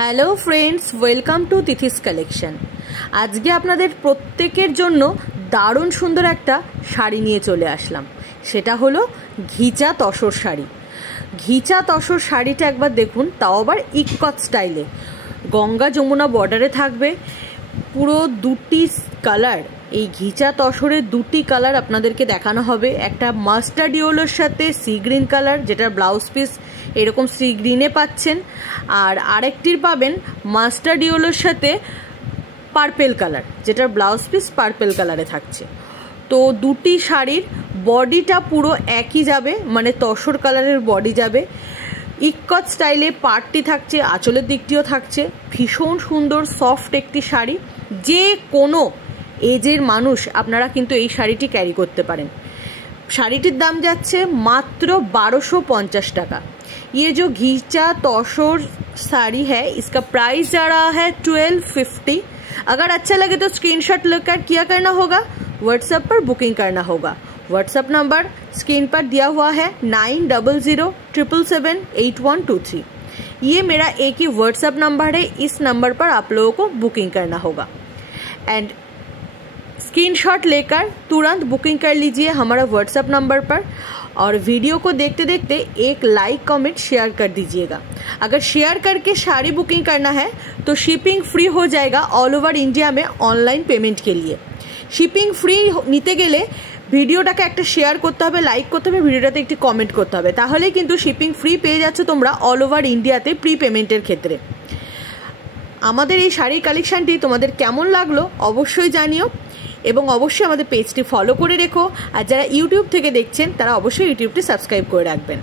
Hello friends, welcome to তিথিস collection. আজকে আপনাদের প্রত্যেকের জন্য দারুণ সুন্দর একটা শাড়ি নিয়ে চলে আসলাম। সেটা হলো ঘিচা তসর শাড়ি। ঘিচা তসর শাড়িটা একবার দেখুন, তাও আবার ইকত স্টাইলে। গঙ্গা যমুনা বর্ডারে থাকবে, পুরো দুটি কালার। এই ঘিচা তসরের দুটি কালার আপনাদেরকে দেখানো হবে। একটা মাস্টার্ড ইয়েলোর সাথে সি গ্রিন কালার, যেটা ব্লাউজ পিস এরকম সি গ্রিনে পাচ্ছেন, আর আরেকটির পাবেন মাস্টার্ড ইয়েলোর সাথে পার্পেল কালার, যেটার ব্লাউজ পিস পার্পেল কালারে থাকছে। তো দুটি শাড়ির বডিটা পুরো একই যাবে, মানে তসর কালারের বডি যাবে। ইকত স্টাইলে পাড়টি থাকছে, আঁচলের দিকটিও থাকছে। ভীষণ সুন্দর সফট একটি শাড়ি, যে কোনো এজের মানুষ আপনারা কিন্তু এই শাড়িটি ক্যারি করতে পারেন। শাড়িটির দাম যাচ্ছে मात्र 1250 টাকা। ये जो घिचा तसर साड़ी है, इसका प्राइस जा रहा है 1250। अगर अच्छा लगे तो स्क्रीनशॉट लेकर क्या करना होगा, व्हाट्सएप पर बुकिंग करना होगा। व्हाट्सएप नंबर स्क्रीन पर दिया हुआ है 9007778123। ये मेरा एक ही व्हाट्सएप नंबर है, इस नंबर पर आप लोगों को बुकिंग करना होगा। एंड स्क्रीनशॉट लेकर तुरंत बुकिंग कर लीजिए हमारा व्हाट्सएप नंबर पर, और वीडियो को देखते देखते एक लाइक कमेंट शेयर कर दीजिएगा। अगर शेयर करके साड़ी बुकिंग करना है तो शिपिंग फ्री हो जाएगा ऑल ओवर इंडिया में ऑनलाइन पेमेंट के लिए। शिपिंग फ्री নিতে গেলে ভিডিওটাকে একটা শেয়ার করতে হবে, লাইক করতে হবে, ভিডিওটাতে একটি কমেন্ট করতে হবে, তাহলে কিন্তু শিপিং ফ্রি পেয়ে যাচ্ছ তোমরা অল ওভার ইন্ডিয়াতে প্রি পেমেন্টের ক্ষেত্রে। আমাদের এই শাড়ির কালেকশনটি তোমাদের কেমন লাগলো অবশ্যই জানিও, এবং অবশ্যই আমাদের পেজটি ফলো করে রেখো। আর যারা ইউটিউব থেকে দেখছেন তারা অবশ্যই ইউটিউবটি সাবস্ক্রাইব করে রাখবেন।